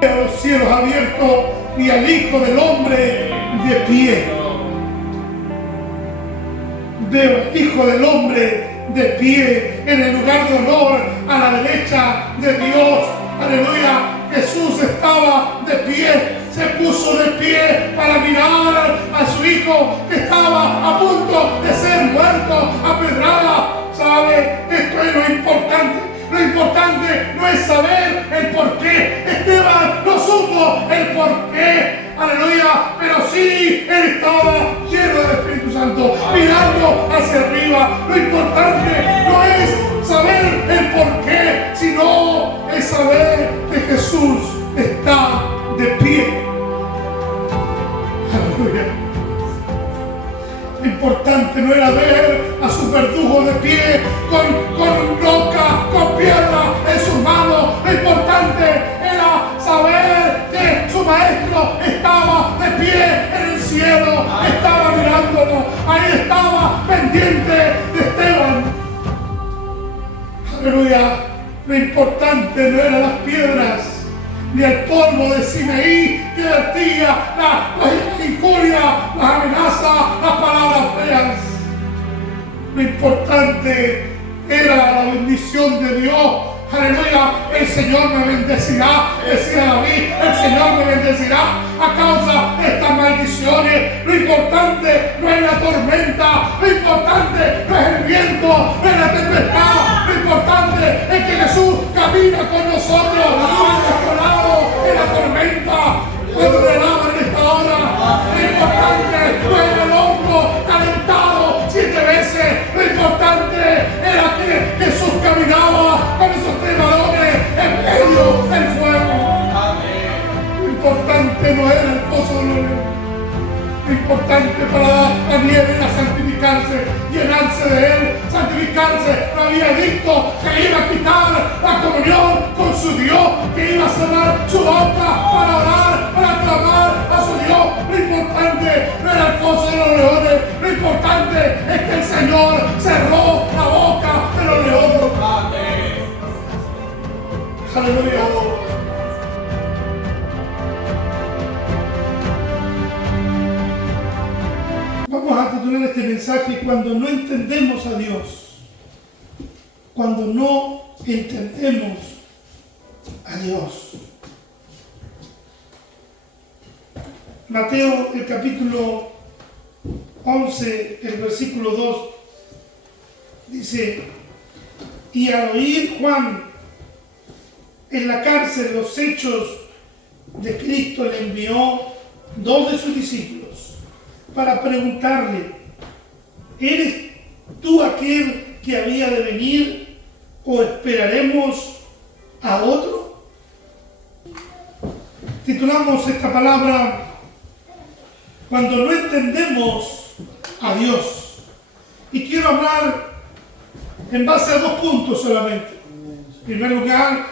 Los cielos abiertos y al Hijo del Hombre de pie. Veo al Hijo del Hombre de pie en el lugar de honor a la derecha de Dios. Aleluya. Jesús estaba de pie, se puso de pie para mirar a su Hijo que estaba a punto de ser muerto a pedrada. ¿Sabe? Esto es lo importante. Lo importante no es saber el por qué. Esteban no supo el por qué. Aleluya. Pero sí, él estaba lleno del Espíritu Santo, mirando hacia arriba. Lo importante no es saber el por qué, sino es saber que Jesús está de pie. Aleluya. Lo importante no era ver a su verdugo de pie con roca, con piedra en sus manos. Lo importante era saber que su maestro estaba de pie en el cielo, estaba mirándolo, ahí estaba pendiente de Esteban. Aleluya. Lo importante no eran las piedras ni el polvo de Sinaí que vertía la injuria, las amenazas, las palabras feas. Lo importante era la bendición de Dios. Aleluya. El Señor me bendecirá, decía David. El Señor me bendecirá a causa de estas maldiciones. Lo importante no es la tormenta, lo importante no es el viento, no es la tempestad. Lo importante es que Jesús camina con nosotros a nuestro lado en la tormenta. Cuando le lavan en esta hora, lo importante no era el horno calentado 7 veces. Lo importante era que Jesús caminaba con esos 3 varones en medio del fuego. Lo importante no era el pozo de los leones. Lo importante para Daniel era santificarse, llenarse de él, santificarse. No había visto que iba a quitar la comunión con su Dios, que iba a cerrar su boca para orar, para clamar a su Dios. Lo importante no era el pozo de los leones, lo importante es que el Señor cerró la boca de los leones. Aleluya. Vamos a titular este mensaje: cuando no entendemos a Dios. Cuando no entendemos a Dios. Mateo, el capítulo 11, el versículo 2, dice: y al oír Juan en la cárcel los hechos de Cristo, le envió 2 de sus discípulos para preguntarle: ¿eres tú aquel que había de venir o esperaremos a otro? Titulamos esta palabra: cuando no entendemos a Dios. Y quiero hablar en base a 2 puntos solamente. En primer lugar,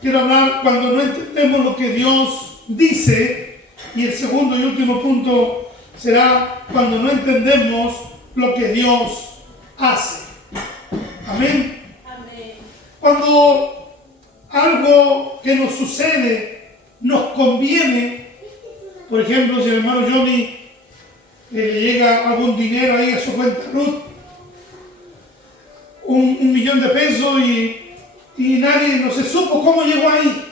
quiero hablar cuando no entendemos lo que Dios dice. Y el segundo y último punto será cuando no entendemos lo que Dios hace. Amén. Amén. Cuando algo que nos sucede nos conviene, por ejemplo, si el hermano Johnny le llega algún dinero ahí a su cuenta Ruth, $1 millón y nadie, no se supo cómo llegó ahí.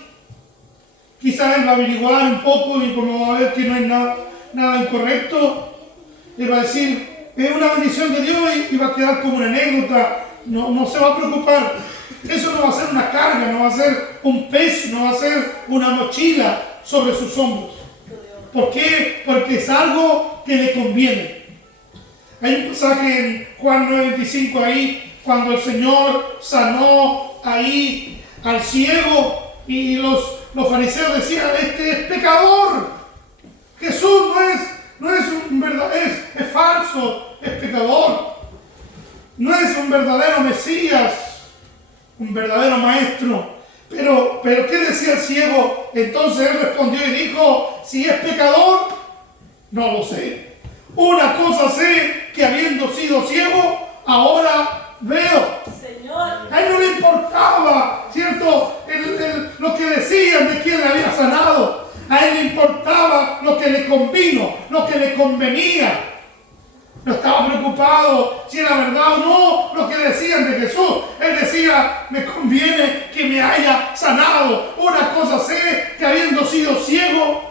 Quizás él va a averiguar un poco y como va a ver que no hay nada incorrecto, le va a decir: es una bendición de Dios, y va a quedar como una anécdota. No se va a preocupar. Eso no va a ser una carga, no va a ser un peso, no va a ser una mochila sobre sus hombros. ¿Por qué? Porque es algo que le conviene. Hay un pasaje en Juan 9:25 ahí, cuando el Señor sanó ahí al ciego y los fariseos decían: este es pecador. Jesús no es un verdadero, es falso, es pecador. No es un verdadero Mesías, un verdadero maestro. Pero ¿qué decía el ciego? Entonces él respondió y dijo: si es pecador, no lo sé. Una cosa sé, que habiendo sido ciego, ahora veo. Señor. A él no le importaba, ¿cierto? Lo que decían de quién le había sanado. A él le importaba lo que le convino, lo que le convenía. No estaba preocupado si era verdad o no lo que decían de Jesús. Él decía, me conviene que me haya sanado. Una cosa sé, que habiendo sido ciego,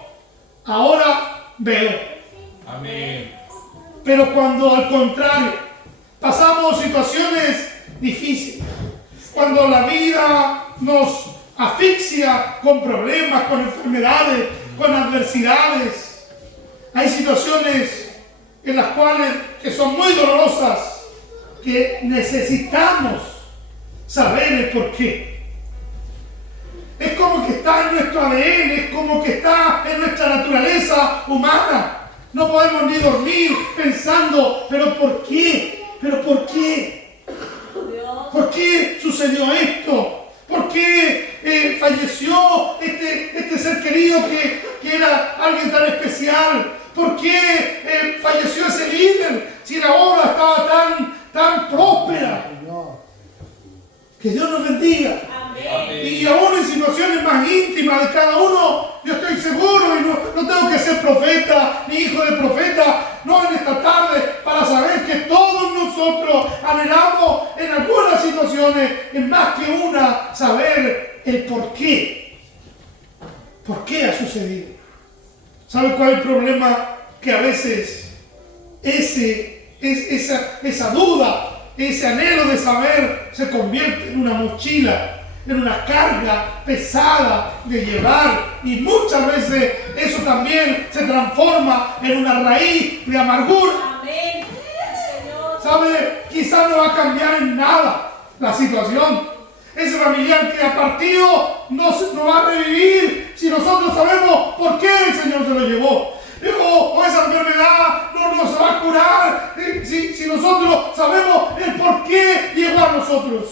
ahora veo. Amén. Pero cuando al contrario, pasamos situaciones difíciles, cuando la vida nos asfixia con problemas, con enfermedades, con adversidades, hay situaciones en las cuales que son muy dolorosas, que necesitamos saber el porqué. Es como que está en nuestro ADN, es como que está en nuestra naturaleza humana. No podemos ni dormir pensando, ¿pero por qué? ¿Pero por qué? ¿Por qué sucedió esto? ¿Por qué falleció este ser querido que era alguien tan especial? ¿Por qué falleció ese líder si la obra estaba tan próspera? Que Dios nos bendiga. Amén. Y aún en situaciones más íntimas de cada uno, yo estoy seguro, y no tengo que ser profeta ni hijo de profeta, no en esta tarde, para saber que todos nosotros anhelamos en algunas situaciones, en más que una, saber el por qué. ¿Por qué ha sucedido? ¿Sabe cuál es el problema? Que a veces esa duda, ese anhelo de saber se convierte en una mochila, en una carga pesada de llevar, y muchas veces eso también se transforma en una raíz de amargura. Amén. Señor. ¿Sabe? Quizás no va a cambiar en nada la situación. Ese familiar que ha partido no va a revivir si nosotros sabemos por qué el Señor se lo llevó. O esa enfermedad no se va a curar si nosotros sabemos el por qué llegó a nosotros.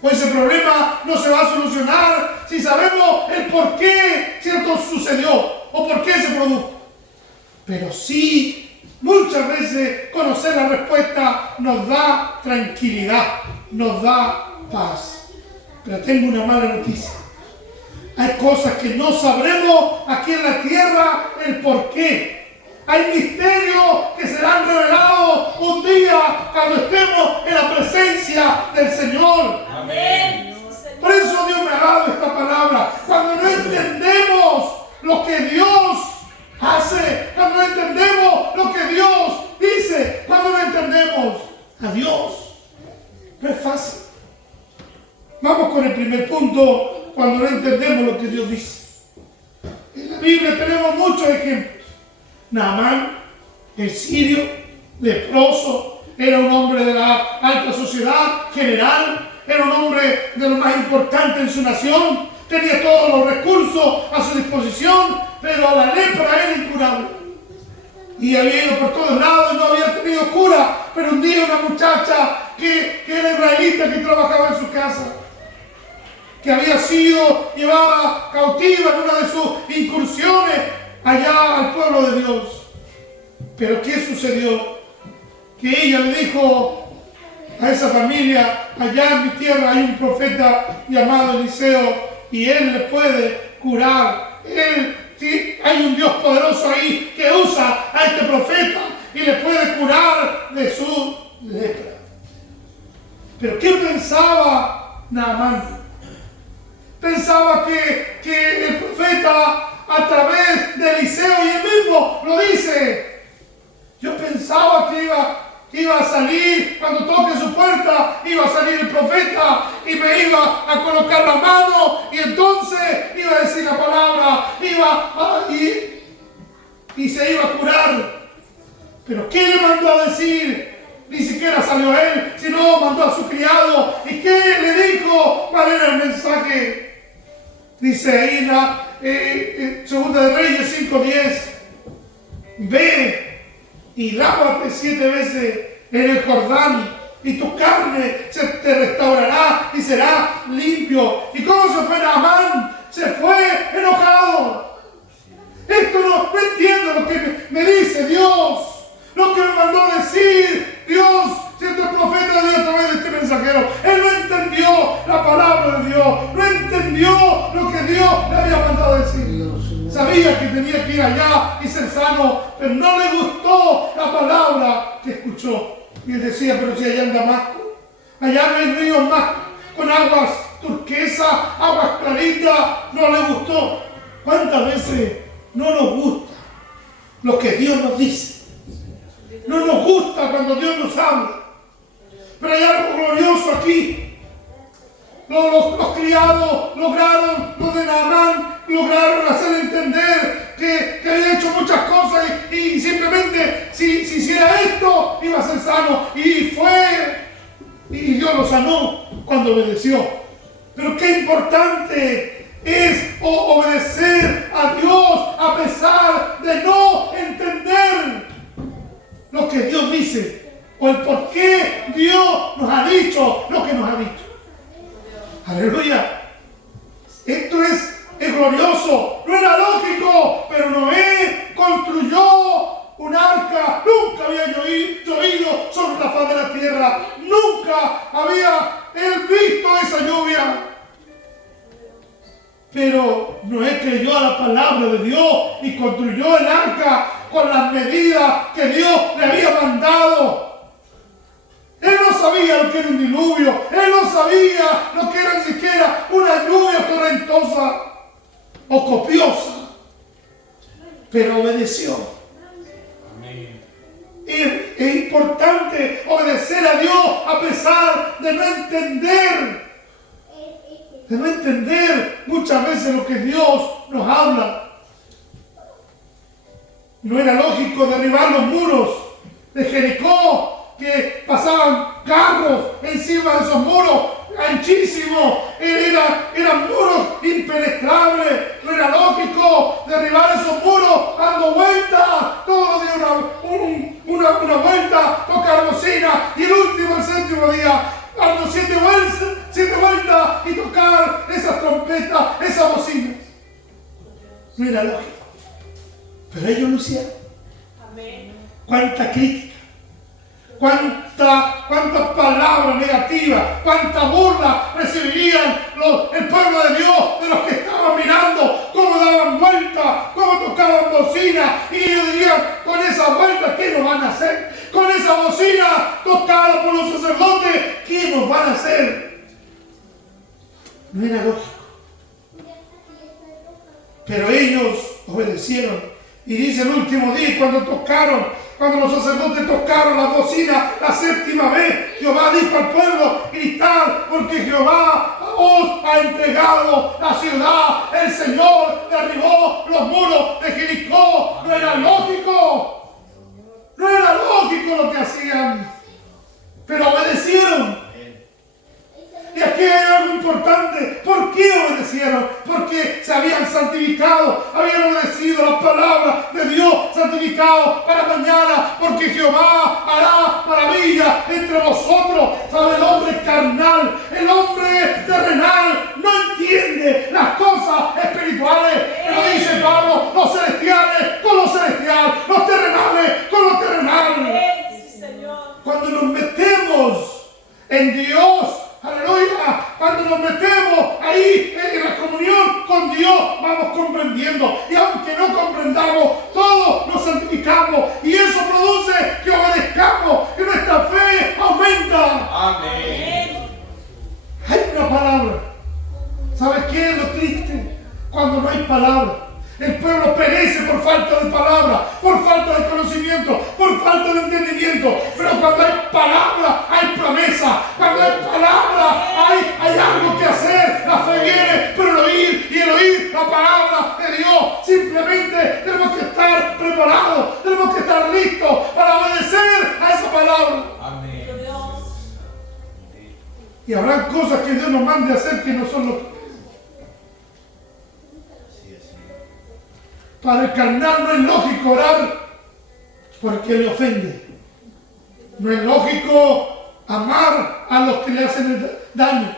O ese problema no se va a solucionar si sabemos el por qué, ¿cierto?, sucedió o por qué se produjo. Pero sí, muchas veces conocer la respuesta nos da tranquilidad, nos da paz. Pero tengo una mala noticia. Hay cosas que no sabremos aquí en la tierra el por qué. Hay misterios que serán revelados un día cuando estemos en la presencia del Señor. Amén. Por eso Dios me ha dado esta palabra. Cuando no entendemos lo que Dios hace, cuando no entendemos lo que Dios dice, cuando no entendemos a Dios, no es fácil. Vamos con el primer punto, cuando no entendemos lo que Dios dice. En la Biblia tenemos muchos ejemplos. Naamán, el sirio, leproso, era un hombre de la alta sociedad general, era un hombre de lo más importante en su nación, tenía todos los recursos a su disposición, pero la lepra era incurable. Y había ido por todos lados y no había tenido cura, pero un día una muchacha que era israelita, que trabajaba en su casa, que había sido llevada cautiva en una de sus incursiones allá al pueblo de Dios. Pero ¿qué sucedió? Que ella le dijo a esa familia, allá en mi tierra hay un profeta llamado Eliseo y él le puede curar. Hay un Dios poderoso ahí que usa a este profeta y le puede curar de su lepra. Pero ¿qué pensaba Naamán? Pensaba que el profeta, a través de Eliseo, y él mismo lo dice, yo pensaba que iba a salir, cuando toque su puerta, iba a salir el profeta y me iba a colocar la mano y entonces iba a decir la palabra, y se iba a curar. Pero ¿qué le mandó a decir? Ni siquiera salió él, sino mandó a su criado. ¿Y qué le dijo? ¿Cuál era el mensaje? Dice ahí Segunda de Reyes 5:10, ve y lávate 7 veces en el Jordán y tu carne se te restaurará y será limpio. ¿Y cómo se fue Naamán? Se fue enojado. Esto no entiendo lo que me dice Dios, lo que me mandó a decir Dios, siendo el profeta de Dios a través de este mensajero. Él no Y él decía, pero si allá en Damasco, allá no hay ríos más con aguas turquesa, aguas claritas, no le gustó. ¿Cuántas veces no nos gusta lo que Dios nos dice? No nos gusta cuando Dios nos habla. Pero hay algo glorioso aquí. Los criados lograron, los de Naamán lograron hacer entender que había hecho muchas cosas y simplemente si hiciera esto iba a ser sano. Y Dios lo sanó cuando obedeció. Pero qué importante es obedecer a Dios a pesar de no entender lo que Dios dice o el por qué Dios nos ha dicho lo que nos ha dicho. Aleluya. Esto es glorioso. No era lógico, pero Noé construyó un arca. Nunca había llovido sobre la faz de la tierra. Nunca había él visto esa lluvia. Pero Noé creyó a la palabra de Dios y construyó el arca con las medidas que Dios le había mandado. Él no sabía lo que era un diluvio. Él no sabía lo que era ni siquiera una lluvia torrentosa o copiosa. Pero obedeció. Amén. Es importante obedecer a Dios a pesar de no entender. De no entender muchas veces lo que Dios nos habla. No era lógico derribar los muros de Jericó, que pasaban carros encima de esos muros anchísimos, eran muros impenetrables. No era lógico derribar esos muros dando vueltas, todos los días una vuelta, tocar bocina, y el séptimo día, dando siete vueltas y tocar esas trompetas, esas bocinas. No era lógico, pero ellos lo hicieron. Amén. Cuánta crítica, cuántas palabras negativas, cuánta burla recibirían el pueblo de Dios de los que estaban mirando cómo daban vueltas, cómo tocaban bocina, y ellos dirían, con esas vueltas, ¿qué nos van a hacer? Con esa bocina tocada por los sacerdotes, ¿qué nos van a hacer? No era lógico. Pero ellos obedecieron. Y dice el último día, cuando los sacerdotes tocaron la bocina la séptima vez, Jehová dijo al pueblo, gritad, porque Jehová os ha entregado la ciudad. El Señor derribó los muros de Jericó. No era lógico. No era lógico lo que hacían. Pero obedecieron. Y aquí hay algo importante. ¿Por qué obedecieron? Porque se habían santificado, habían obedecido la palabra de Dios, santificado para mañana, porque Jehová hará maravilla entre vosotros. ¿Sabe? El hombre carnal, el hombre terrenal no entiende las cosas espirituales. Pero dice Pablo, los celestiales con los celestiales, los terrenales con los terrenales. Sí, Señor. Cuando nos metemos en Dios, aleluya, cuando nos metemos ahí en la comunión con Dios, vamos comprendiendo. Y aunque no comprendamos, todos nos santificamos. Y eso produce que obedezcamos, que nuestra fe aumenta. Amén. Hay una palabra. ¿Sabes qué es lo triste? Cuando no hay palabra. El pueblo perece por falta de palabra, por falta de conocimiento, por falta de entendimiento. Pero cuando hay palabra, hay promesa. Cuando hay palabra, hay algo que hacer. La fe viene por el oír, y el oír la palabra de Dios. Simplemente tenemos que estar preparados, tenemos que estar listos para obedecer a esa palabra. Amén. Y habrá cosas que Dios nos mande a hacer que no son lo que... Para el carnal no es lógico orar porque le ofende. No es lógico amar a los que le hacen el daño.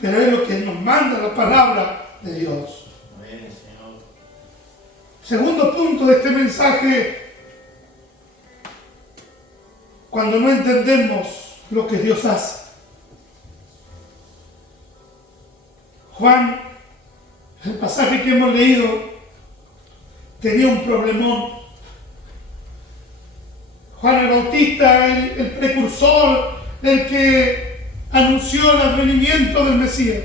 Pero es lo que nos manda la palabra de Dios. Amén, Señor. Segundo punto de este mensaje: cuando no entendemos lo que Dios hace. Juan, el pasaje que hemos leído, tenía un problemón. Juan el Bautista Bautista, el precursor, el que anunció el advenimiento del Mesías.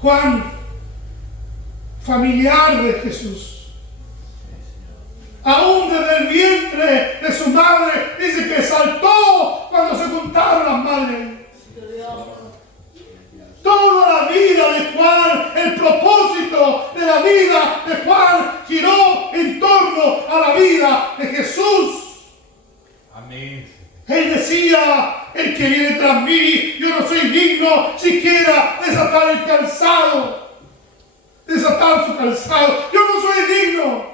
Juan, familiar de Jesús, aún desde el vientre de su madre, dice que saltó cuando se juntaron las madres. Toda la vida de Juan, el propósito de la vida de Juan giró en torno a la vida de Jesús. Amén. Él decía, el que viene tras mí, yo no soy digno siquiera desatar el calzado, desatar su calzado. Yo no soy digno.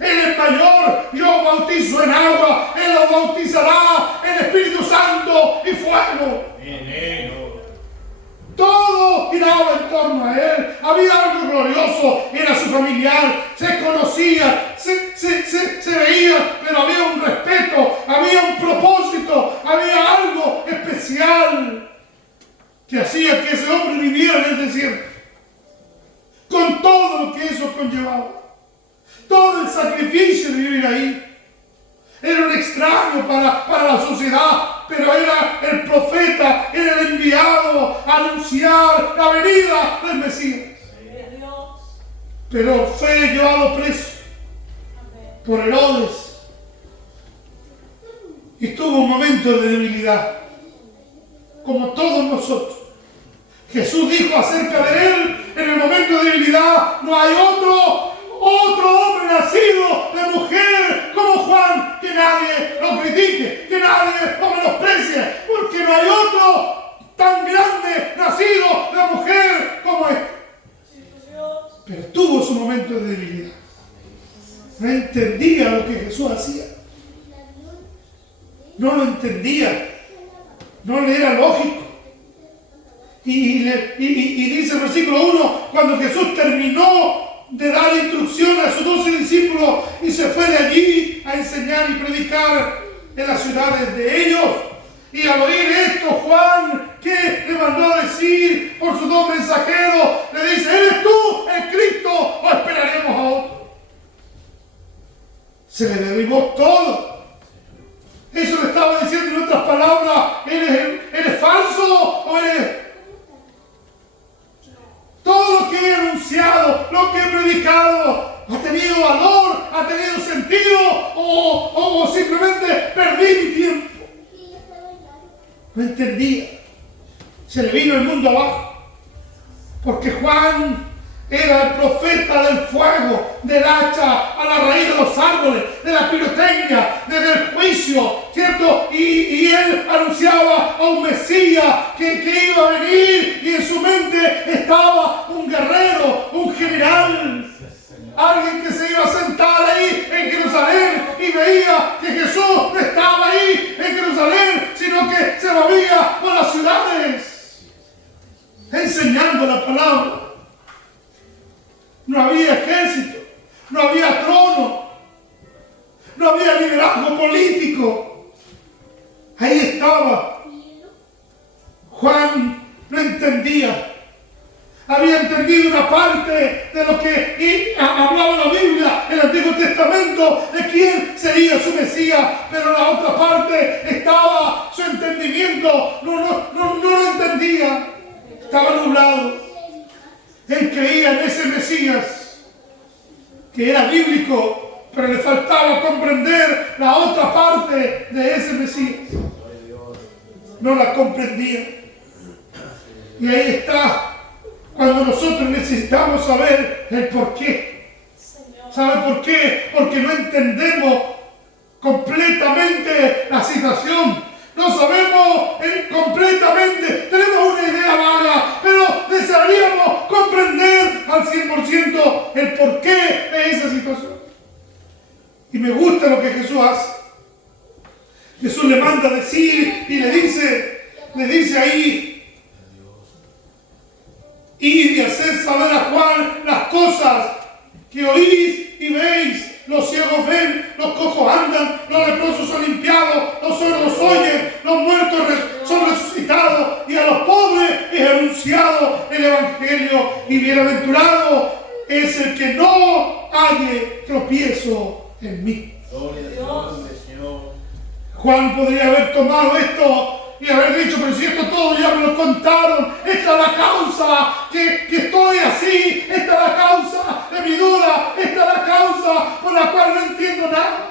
Él es mayor, yo bautizo en agua, Él lo bautizará en Espíritu Santo y fuego. Amén. Todo giraba en torno a Él. Había algo glorioso, era su familiar, se conocía, se veía, pero había un respeto, había un propósito, había algo especial que hacía que ese hombre viviera en el desierto, con todo lo que eso conllevaba. Todo el sacrificio de vivir ahí. Era un extraño para la sociedad, pero era el profeta, era el enviado a anunciar la venida del Mesías. Pero fue llevado preso por Herodes y tuvo un momento de debilidad, como todos nosotros. Jesús dijo acerca de él en el momento de debilidad: no hay otro hombre nacido de mujer como Juan, que nadie lo critique, que nadie lo menosprecie, porque no hay otro tan grande nacido de mujer como este. Pero tuvo su momento de debilidad. No entendía lo que Jesús hacía. No lo entendía. No le era lógico. Y dice el versículo 1, cuando Jesús terminó de dar instrucción a sus 12 discípulos y se fue de allí a enseñar y predicar en las ciudades de ellos. Y al oír esto, Juan, que le mandó a decir por sus 2 mensajeros, le dice: ¿eres tú el Cristo o esperaremos a otro? Se le derribó todo. Eso le estaba diciendo en otras palabras: ¿eres falso o eres? Todo lo que he anunciado, lo que he predicado, ¿ha tenido valor? ¿Ha tenido sentido? ¿O simplemente perdí mi tiempo? No entendía. Se le vino el mundo abajo. Porque Juan era el profeta del fuego, del hacha a la raíz de los árboles, de la pirotecnia, del juicio, ¿cierto? Y él anunciaba a un Mesías que iba a venir, y en su mente estaba un guerrero, un general, alguien que se iba a sentar ahí en Jerusalén y veía que Jesús no estaba ahí en Jerusalén, sino que se movía por las ciudades, enseñando la palabra. No había ejército, no había trono, no había liderazgo político. Ahí estaba. Juan no entendía. Había entendido una parte de lo que hablaba la Biblia, el Antiguo Testamento, de quién sería su Mesías, pero la otra parte estaba su entendimiento. No lo entendía. Estaba nublado. Él creía en ese Mesías, que era bíblico, pero le faltaba comprender la otra parte de ese Mesías. No la comprendía. Y ahí está, cuando nosotros necesitamos saber el por qué. ¿Sabe por qué? Porque no entendemos completamente la situación. No sabemos completamente, tenemos una idea vaga, pero desearíamos comprender al 100% el porqué de esa situación. Y me gusta lo que Jesús hace. Jesús le manda a decir y le dice ahí: id y haced saber a Juan las cosas que oís y veis. Los ciegos ven, los cojos andan, los leprosos son limpiados, los sordos oyen, los muertos son resucitados, y a los pobres es anunciado el Evangelio. Y bienaventurado es el que no halle tropiezo en mí. Gloria a Dios, Señor. Juan podría haber tomado esto y haber dicho, pero si esto todo ya me lo contaron, esta es la causa que estoy así, esta es la causa de mi duda, esta es la causa por la cual no entiendo nada.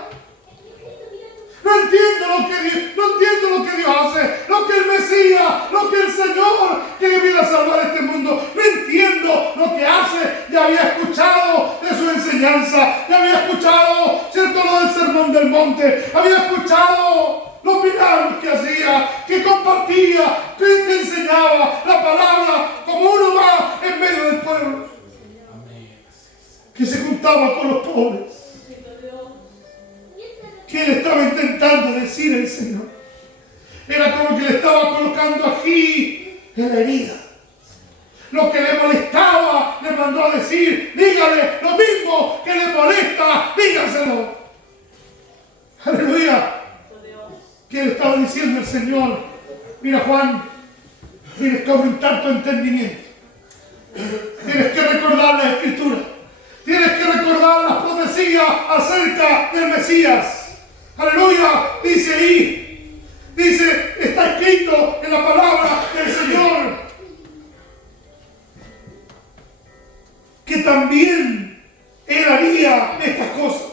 No entiendo lo que Dios hace, lo que el Mesías, lo que el Señor que viene a salvar este mundo. No entiendo lo que hace. Ya había escuchado de su enseñanza, ya había escuchado, ¿cierto?, lo del sermón del monte, había escuchado los milagros que hacía, que compartía, que enseñaba la palabra como uno más en medio del pueblo. Que se juntaba con los pobres. ¿Qué le estaba intentando decir el Señor? Era como que le estaba colocando aquí en la herida. Lo que le molestaba, le mandó a decir, dígale lo mismo que le molesta, dígaselo. Aleluya. ¿Qué le estaba diciendo el Señor? Mira, Juan, tienes que aumentar tu entendimiento. Tienes que recordar la Escritura. Tienes que recordar las profecías acerca del Mesías. Aleluya, dice ahí, está escrito en la palabra del Señor, que también Él haría estas cosas.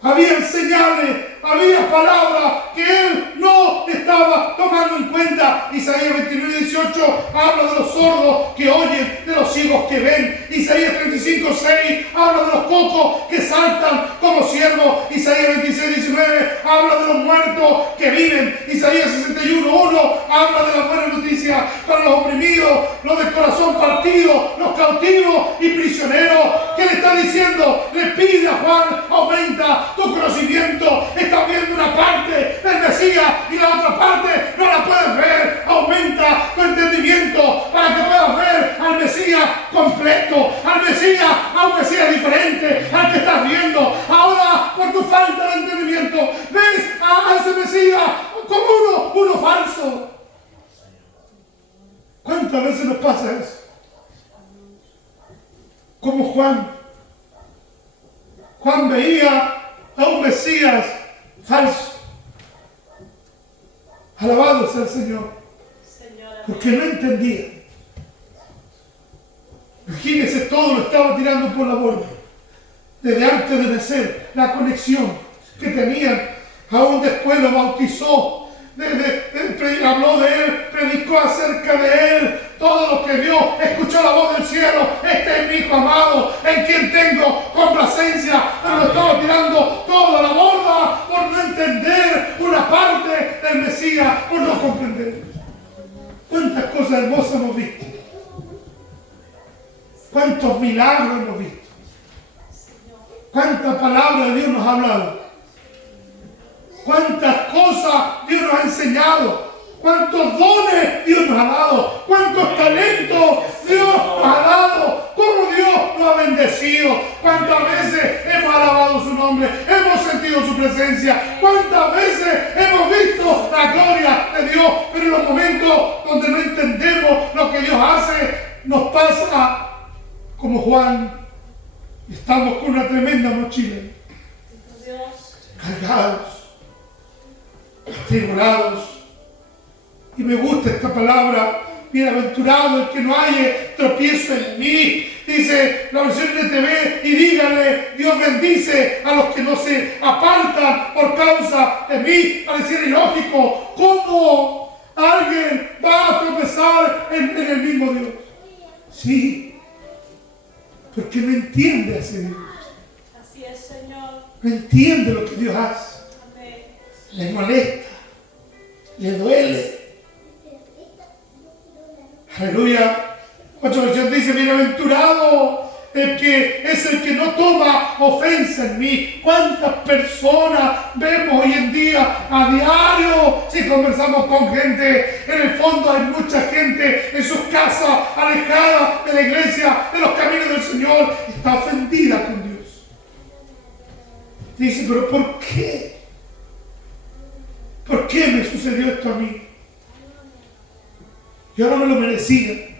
Había señales, había palabras que Él no estaba tomando en cuenta. Isaías 29:18 habla de los sordos que oyen, de los ciegos que ven. Isaías 35:6 habla de los cocos que saltan como ciervos. Isaías 26:19 habla de los muertos que viven. Isaías 61:1 habla de la buena noticia para los oprimidos, los de corazón partido, los cautivos y prisioneros. ¿Qué le está diciendo? Le pide a Juan, aumenta tu conocimiento. Estás viendo una parte del Mesías y la otra parte no la puedes ver. Aumenta tu entendimiento para que puedas ver al Mesías completo, al Mesías, a un Mesías diferente al que estás viendo. Ahora, por tu falta de entendimiento, ves a ese Mesías como uno falso. ¿Cuántas veces nos pasa eso? Como Juan veía a un Mesías falso. Alabado sea el Señor. Porque no entendía. Imagínense, todo lo estaba tirando por la borda. Desde antes de nacer, la conexión que tenían. Aún después lo bautizó. Habló de Él, predicó acerca de Él, todo lo que vio, escuchó la voz del cielo. Este es mi Hijo amado, en quien tengo complacencia. Pero lo estaba tirando toda la borda por no entender una parte del Mesías, por no comprender. ¿Cuántas cosas hermosas hemos visto? ¿Cuántos milagros hemos visto? ¿Cuánta palabra de Dios nos ha hablado? ¿Cuántas cosas Dios nos ha enseñado? ¿Cuántos dones Dios nos ha dado? ¿Cuántos talentos Dios nos ha dado? ¿Cómo Dios nos ha bendecido? ¿Cuántas veces hemos alabado su nombre? ¿Hemos sentido su presencia? ¿Cuántas veces hemos visto la gloria de Dios? Pero en los momentos donde no entendemos lo que Dios hace, nos pasa como Juan. Estamos con una tremenda mochila. Cargados. Atribulados. Y me gusta esta palabra, bienaventurado el que no haya tropiezo en mí. Dice la versión de TV, y díganle, Dios bendice a los que no se apartan por causa de mí. Pareciera ilógico, ¿cómo alguien va a tropezar en el mismo Dios? Sí, porque no entiende a ese Dios. Así es, Señor. No entiende lo que Dios hace. Le molesta, le duele. Aleluya. Otra versión dice, bienaventurado el que no toma ofensa en mí. ¿Cuántas personas vemos hoy en día a diario? Si conversamos con gente, en el fondo hay mucha gente en sus casas, alejada de la iglesia, de los caminos del Señor, está ofendida con Dios. Dice, pero ¿por qué? ¿Por qué me sucedió esto a mí? Yo no me lo merecía.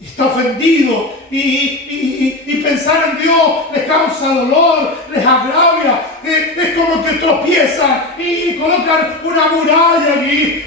Y está ofendido y pensar en Dios les causa dolor, les agravia. Es como que tropiezan y colocan una muralla allí,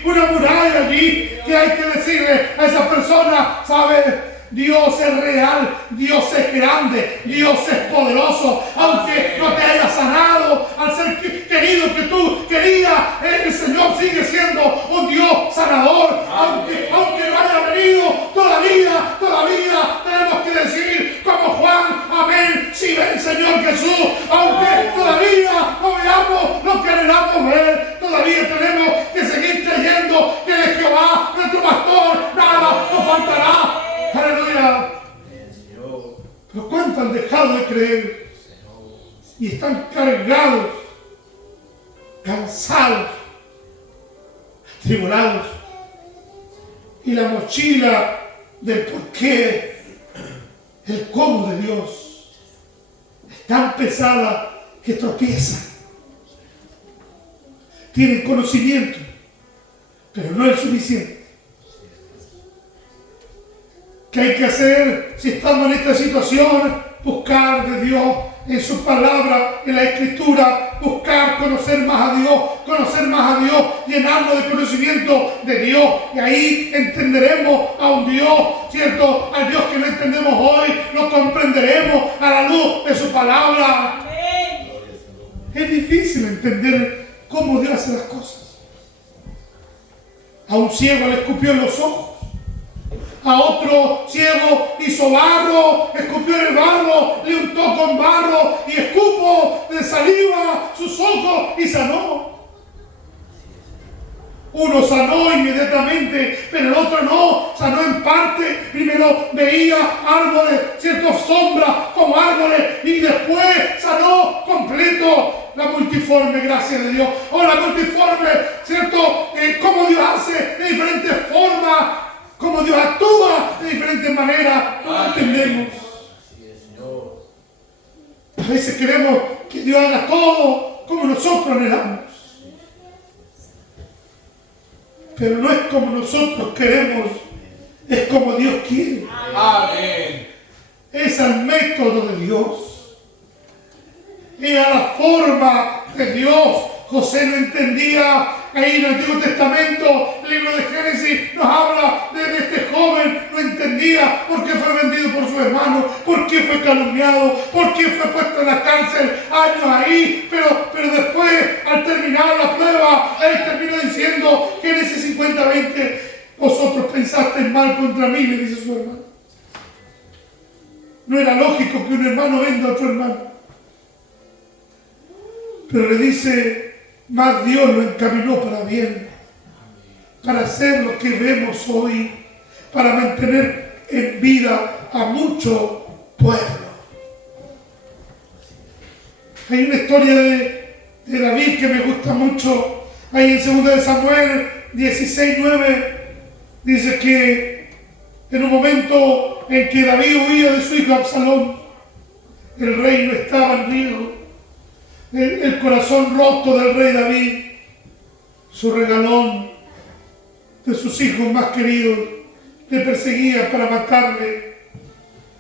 que hay que decirle a esa persona, ¿sabes? Dios es real, Dios es grande, Dios es poderoso. Aunque no te haya sanado al ser querido que tú querías, el Señor sigue siendo un Dios sanador. Aunque no haya venido, todavía tenemos que decir como Juan, amén, si ven Señor Jesús. Aunque todavía no veamos lo que anhelamos ver, todavía tenemos que seguir creyendo que de Jehová, nuestro pastor, nada nos faltará. Aleluya. Pero ¿cuántos han dejado de creer? Y están cargados, cansados, atribulados. Y la mochila del porqué, el cómo de Dios, es tan pesada que tropiezan. Tienen conocimiento, pero no es suficiente. ¿Qué hay que hacer si estamos en esta situación? Buscar de Dios en su palabra, en la Escritura, buscar conocer más a Dios, llenarnos de conocimiento de Dios. Y ahí entenderemos a un Dios, ¿cierto? Al Dios que no entendemos hoy, lo comprenderemos a la luz de su palabra. Amén. Es difícil entender cómo Dios hace las cosas. A un ciego le escupió en los ojos. A otro ciego hizo barro, escupió en el barro, le untó con barro y escupo de saliva sus ojos y sanó. Uno sanó inmediatamente, pero el otro no, sanó en parte. Primero veía árboles, ciertas sombras como árboles, y después sanó completo. La multiforme gracia de Dios, o la multiforme, cierto, cómo Dios hace de diferentes formas, cómo Dios actúa de diferentes maneras, no lo entendemos. A veces queremos que Dios haga todo como nosotros anhelamos. Pero no es como nosotros queremos, es como Dios quiere. Amén. Es al método de Dios. Es a la forma de Dios. José no entendía. Ahí en el Antiguo Testamento, el libro de Génesis nos habla de este joven, no entendía por qué fue vendido por su hermano, por qué fue calumniado, por qué fue puesto en la cárcel años ahí, pero después, al terminar la prueba, él terminó diciendo, Génesis 50:20, vosotros pensasteis mal contra mí, le dice su hermano. No era lógico que un hermano venda a otro hermano. Pero le dice, más Dios lo encaminó para bien, para hacer lo que vemos hoy, para mantener en vida a mucho pueblo. Hay una historia de David que me gusta mucho, ahí en 2 de Samuel 16:9, dice que en un momento en que David huía de su hijo Absalón, el reino estaba en riesgo. El corazón roto del rey David, su regalón de sus hijos más queridos, le perseguía para matarle.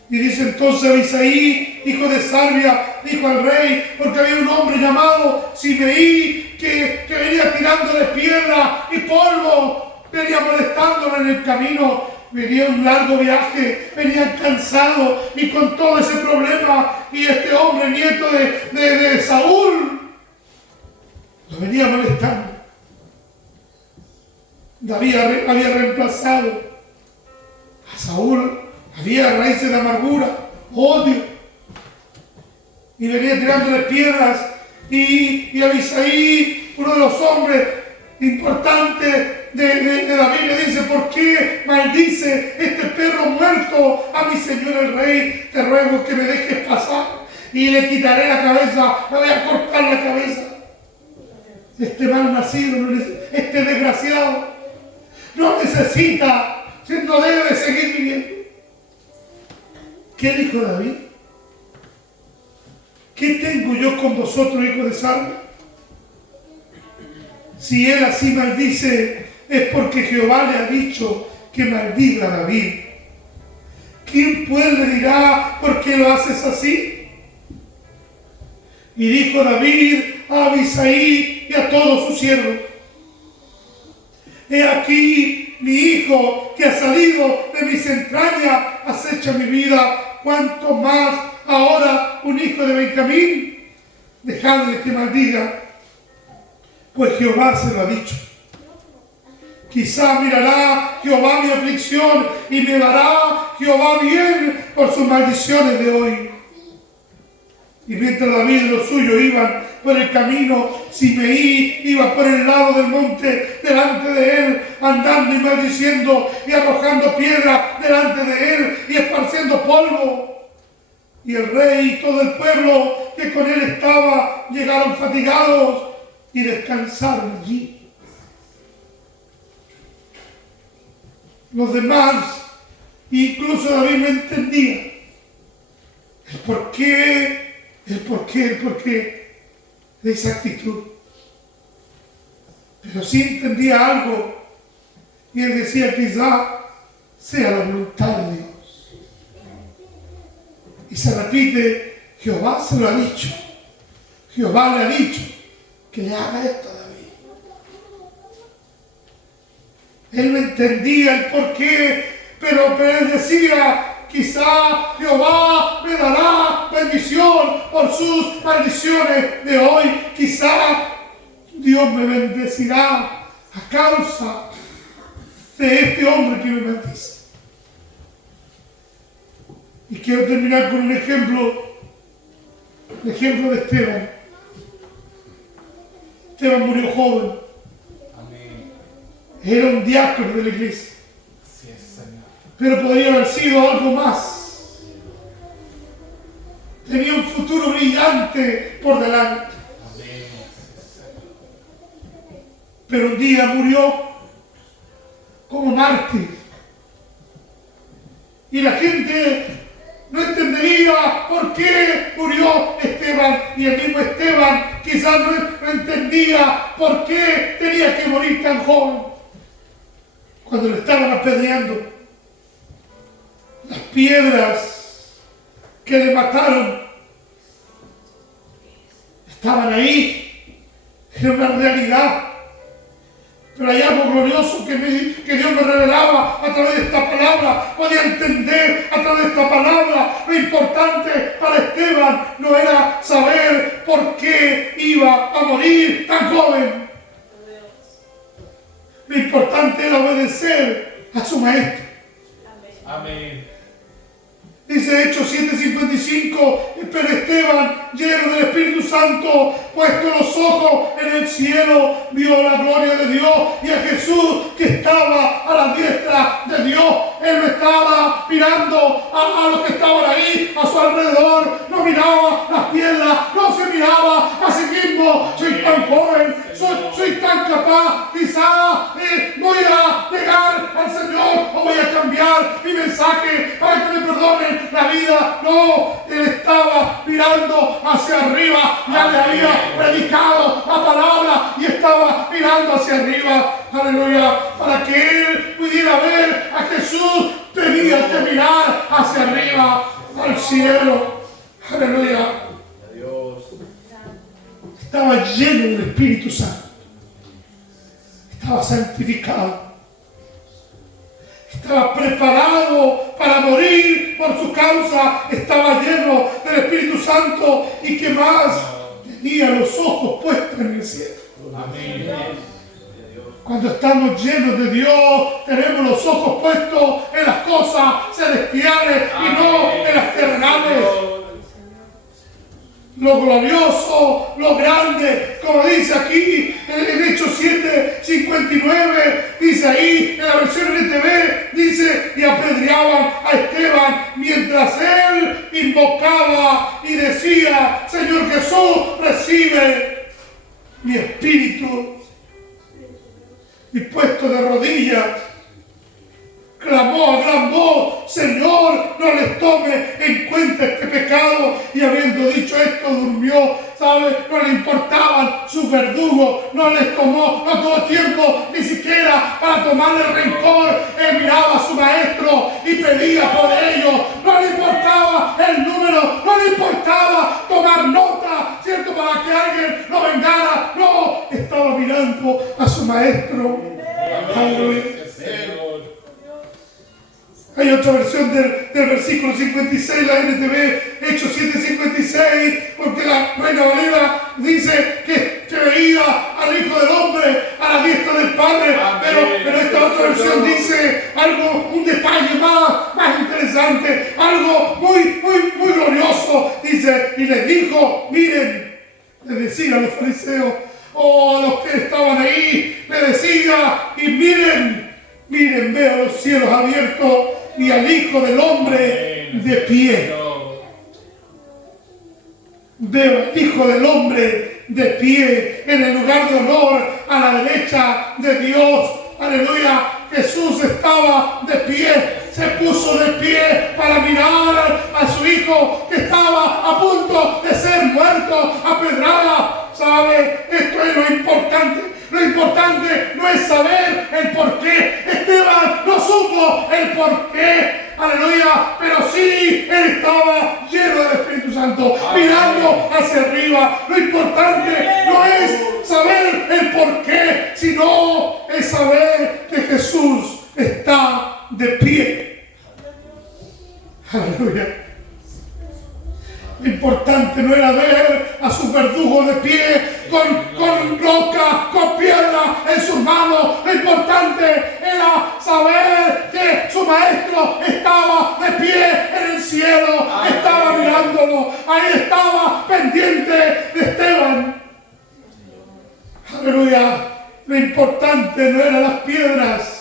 Y dice entonces Abisaí, hijo de Sarbia, dijo al rey, porque había un hombre llamado Simeí que venía tirándole piedra y polvo, venía molestándolo en el camino. Venía un largo viaje, venían cansados y con todo ese problema, y este hombre, nieto de Saúl, lo venía molestando. David había reemplazado a Saúl, había raíces de amargura, odio, y venía tirándole piedras, y Abisaí, uno de los hombres importantes de David, le dice, ¿por qué maldice este perro muerto a mi señor el rey? Te ruego que me dejes pasar y le quitaré la cabeza, le voy a cortar la cabeza. Este mal nacido, este desgraciado, no necesita, no debe seguir viviendo. ¿Qué dijo David? ¿Qué tengo yo con vosotros, hijos de Sarbia? Si él así maldice, es porque Jehová le ha dicho que maldiga a David. ¿quién pues le dirá por qué lo haces así? Y dijo David a Abisai y a todos sus siervos: he aquí mi hijo que ha salido de mis entrañas acecha mi vida, cuanto más ahora un hijo de Benjamín. Dejadle que maldiga, pues Jehová se lo ha dicho. Quizá mirará Jehová mi aflicción y me dará Jehová bien por sus maldiciones de hoy. Y mientras David y los suyos iban por el camino, Simeí iba por el lado del monte delante de él, andando y maldiciendo y arrojando piedras delante de él y esparciendo polvo. Y el rey y todo el pueblo que con él estaba llegaron fatigados y descansaron allí. Los demás, incluso David, no entendía el porqué de esa actitud. Pero sí entendía algo, y él decía: quizá sea la voluntad de Dios. Y se repite: Jehová se lo ha dicho. Jehová le ha dicho que le haga esto a David. Él no entendía el porqué, pero él decía: quizá Jehová me dará bendición por sus maldiciones de hoy. Quizá Dios me bendecirá a causa de este hombre que me maldice. Y quiero terminar con un ejemplo, el ejemplo de Esteban. Esteban murió joven. Amén. Era un diácono de la iglesia. Así es, Señor. Pero podría haber sido algo más. Tenía un futuro brillante por delante. Amén. Pero un día murió como mártir. Y la gente no entendería por qué murió Esteban. Y el mismo Esteban quizás no entendía por qué tenía que morir tan joven. Cuando lo estaban apedreando, las piedras que le mataron estaban ahí. Era una realidad. Pero hay algo glorioso que Dios me revelaba a través de esta palabra. Podía entender a través de esta palabra. Lo importante para Esteban no era saber por qué iba a morir tan joven. Lo importante era obedecer a su maestro. Amén. Dice Hechos 7:55, pero Esteban, lleno del Espíritu Santo, puesto los ojos en el cielo, vio la gloria de Dios y a Jesús que estaba a la diestra de Dios. Él no estaba mirando a los que estaban ahí a su alrededor, no miraba las piedras, no se miraba a sí mismo. Soy tan joven, soy tan capaz, quizá voy a negar al Señor o voy a cambiar mi mensaje para que me perdonen la vida. No, él estaba mirando hacia arriba, ya le había predicado la palabra y estaba mirando hacia arriba, aleluya, para que él pudiera ver a Jesús. Tenía que mirar hacia arriba, al cielo, aleluya. Adiós. Estaba lleno del Espíritu Santo, estaba santificado, estaba preparado para morir por su causa, estaba lleno del Espíritu Santo y que más tenía los ojos puestos en el cielo. Amén. Cuando estamos llenos de Dios, tenemos los ojos puestos en las cosas celestiales y no en las terrenales. Lo glorioso, lo grande, como dice aquí en Hechos 7:59, dice ahí en la versión NTV, dice: y apedreaban a Esteban mientras él invocaba y decía: Señor Jesús, recibe mi espíritu. Y puesto de rodillas, clamó a gran voz: Señor, no les tome en cuenta este pecado. Y habiendo dicho esto, durmió. ¿Sabe? No le importaban sus verdugos, no les tomó, no tuvo tiempo ni siquiera para tomarle rencor. Él miraba a su maestro y pedía por ellos. No le importaba el número, no le importaba tomar nota, ¿cierto? Para que alguien lo vengara. No, estaba mirando a su maestro. Aleluya. Hay otra versión del versículo 56, la NTV, Hechos 7:56, porque la Reina Valera dice que veía al Hijo del Hombre a la diestra del Padre, pero esta otra versión dice algo, un detalle más interesante, algo muy glorioso. Dice, y les dijo, miren, les decía a los fariseos, o a los que estaban ahí, les decía, y miren, veo los cielos abiertos y al Hijo del Hombre de pie. Veo al Hijo del Hombre de pie en el lugar de honor a la derecha de Dios. Aleluya. Jesús estaba de pie, se puso de pie para mirar a su Hijo que estaba a punto de ser muerto a pedrada. ¿Sabe? Esto es lo importante. Lo importante no es saber el por qué. Esteban no supo el por qué. Aleluya. Pero sí, él estaba lleno del Espíritu Santo, mirando hacia arriba. Lo importante no es saber el por qué, sino es saber que Jesús está de pie. Aleluya. Lo importante no era ver a sus verdugos de pie con roca, con piedra en sus manos. Lo importante era saber que su maestro estaba de pie en el cielo, estaba mirándolo. Ahí estaba pendiente de Esteban. Aleluya. Lo importante no eran las piedras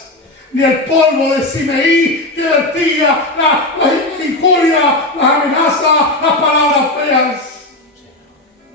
ni el polvo de Simeí que vertía la injuria, las amenazas, las palabras feas.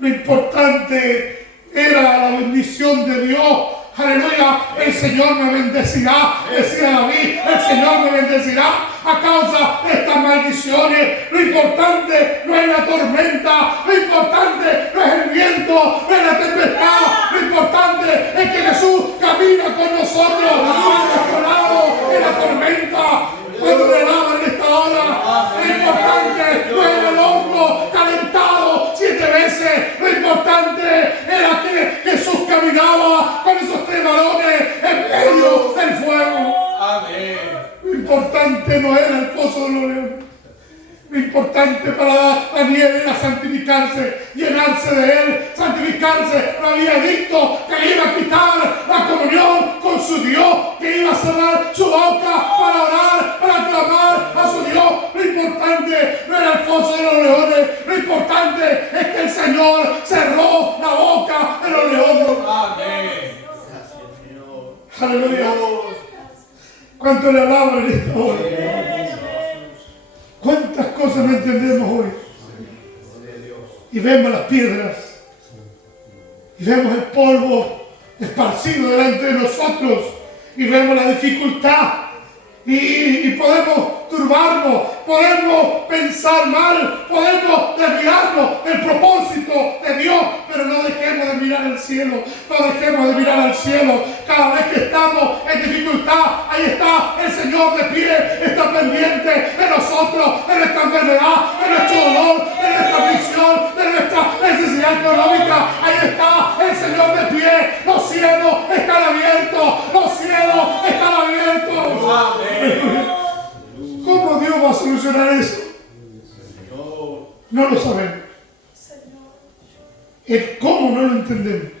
Lo importante era la bendición de Dios. Aleluya, el Señor me bendecirá, decía David, el Señor me bendecirá a causa de estas maldiciones. Lo importante no es la tormenta, lo importante no es el viento, no es la tempestad, lo importante es que Jesús camina con nosotros a nuestro lado en la tormenta. Cuando le lavan en esta hora, lo importante no era el horno calentado 7 veces, lo importante era que Jesús caminaba con esos 3 varones en medio del fuego. Amén. Lo importante no era el pozo de los leones. Lo importante para Daniel era santificarse, llenarse de él, santificarse. No había dicho que le iba a quitar la comunión con su Dios, que iba a cerrar su boca para orar, para clamar a su Dios. Lo importante no era el pozo de los leones, lo importante es que el Señor cerró la boca de los leones. Amén. Aleluya. ¿Cuánto le alaban en esta hora? ¿Cuántas cosas no entendemos hoy? Y vemos las piedras, y vemos el polvo esparcido delante de nosotros, y vemos la dificultad, y podemos turbarnos, podemos pensar mal, podemos desviarnos del propósito de Dios, pero no dejemos de mirar al cielo, no dejemos de mirar al cielo. Cada vez que estamos en dificultad, ahí está el Señor de pie, está pendiente de nosotros, de nuestra enfermedad, de nuestro dolor, de nuestra aflicción, de nuestra necesidad económica. Ahí está el Señor de pie. Los cielos están abiertos, los cielos están abiertos. ¿Cómo Dios va a solucionar eso? No lo sabemos. El cómo no lo entendemos.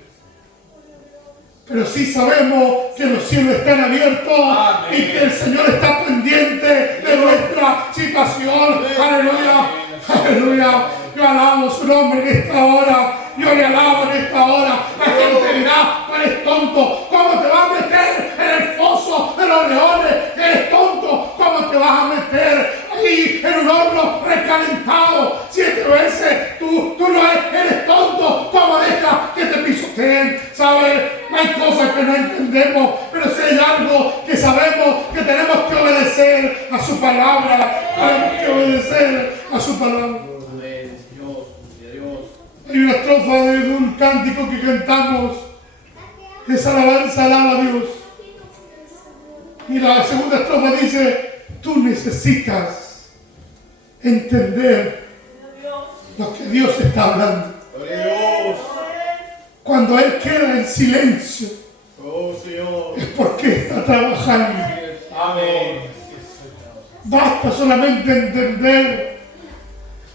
Pero sí sabemos que los cielos están abiertos. Amén. Y que el Señor está pendiente de nuestra situación. Aleluya. Aleluya. Yo alabo su nombre en esta hora. Yo le alabo en esta hora. La gente dirá, tú eres tonto. ¿Cómo te vas a meter en el foso de los leones? Eres tonto. ¿Cómo te vas a meter ahí en un horno recalentado 7 veces? Tú no eres tonto. ¿Cómo dejas que te pisoteen? ¿Sabes? Hay cosas que no entendemos, pero si hay algo que sabemos, que tenemos que obedecer a su palabra. Tenemos que obedecer a su palabra. Hay una estrofa de un cántico que cantamos, esa alabanza alaba a Dios. Y la segunda estrofa dice, tú necesitas entender lo que Dios está hablando. Gloria a Dios. Cuando Él queda en silencio, Oh, Señor. es porque está trabajando. Amén. Basta solamente entender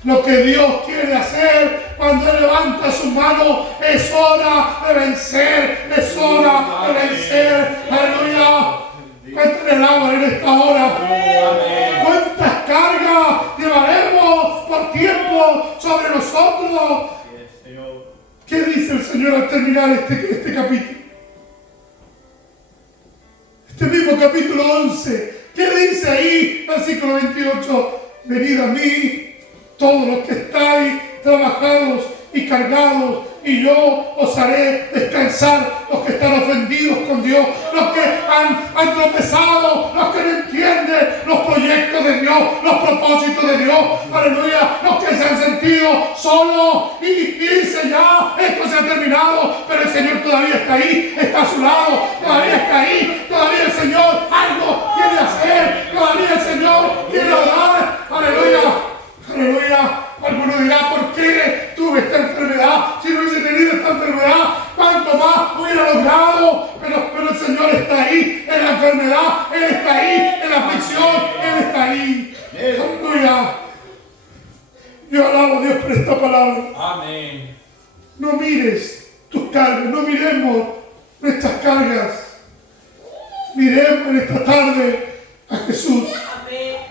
lo que Dios quiere hacer cuando Él levanta su mano. Es hora de vencer, es hora de vencer. Aleluya. Cuéntale el agua en esta hora. ¿Cuántas cargas llevaremos por tiempo sobre nosotros? ¿Qué dice el Señor al terminar este capítulo? Este mismo capítulo 11. ¿Qué dice ahí? Versículo 28. Venid a mí, todos los que estáis trabajados y cargados, y yo os haré descansar. Los que están ofendidos con Dios, los que han tropezado, los que no entienden los proyectos de Dios, los propósitos de Dios, aleluya, los que se han sentido solos y dice ya, esto se ha terminado, pero el Señor todavía está ahí, está a su lado, todavía está ahí, todavía el Señor algo quiere hacer, todavía el Señor quiere orar, aleluya, aleluya. Alguno dirá, ¿por qué tuve esta enfermedad? Si no hubiese tenido esta enfermedad, ¿cuánto más hubiera logrado? Pero el Señor está ahí en la enfermedad, Él está ahí en la aflicción, Él está ahí. Aleluya. Yo alabo a Dios por esta palabra. Amén. No mires tus cargas, no miremos nuestras cargas. Miremos en esta tarde a Jesús.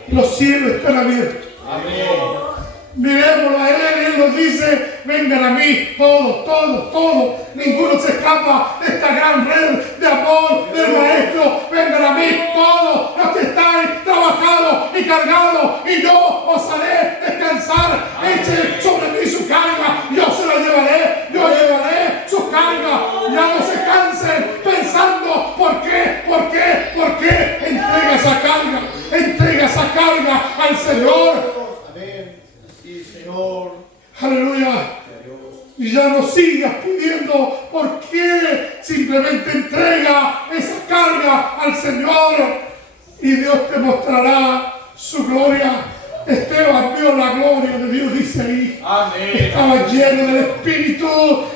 Los cielos están abiertos. Amén. Miremoslo a Él nos dice, vengan a mí, todos, ninguno se escapa de esta gran red de amor del Maestro. Vengan a mí, todos los que estáis trabajados y cargados, y yo os haré descansar. Echen sobre mí su carga, yo se la llevaré, yo llevaré su carga. Ya no se cansen pensando, ¿por qué? Entrega esa carga al Señor. Aleluya. Y ya no sigas pidiendo por qué. Simplemente entrega esa carga al Señor y Dios te mostrará su gloria. Esteban vio la gloria de Dios, dice ahí. Amén. Estaba lleno del Espíritu,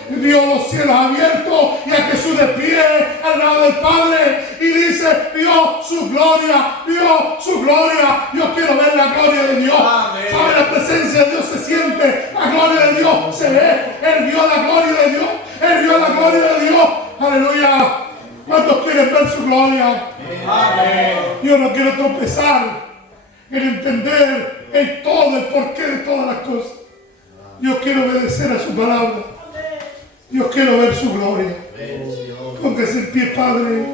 vio los cielos abiertos y a Jesús de pie al lado del Padre. Y dice, vio su gloria, vio su gloria. Yo quiero ver la gloria de Dios. Amén. ¿Sabe? La presencia de Dios se siente, la gloria de Dios se ve. Él vio la gloria de Dios, él vio la gloria de Dios. Aleluya. ¿Cuántos quieren ver su gloria? Amén. Yo no quiero tropezar en entender el todo, el porqué de todas las cosas. Yo quiero obedecer a su palabra. Yo quiero ver su gloria. Póngase en pie, Padre.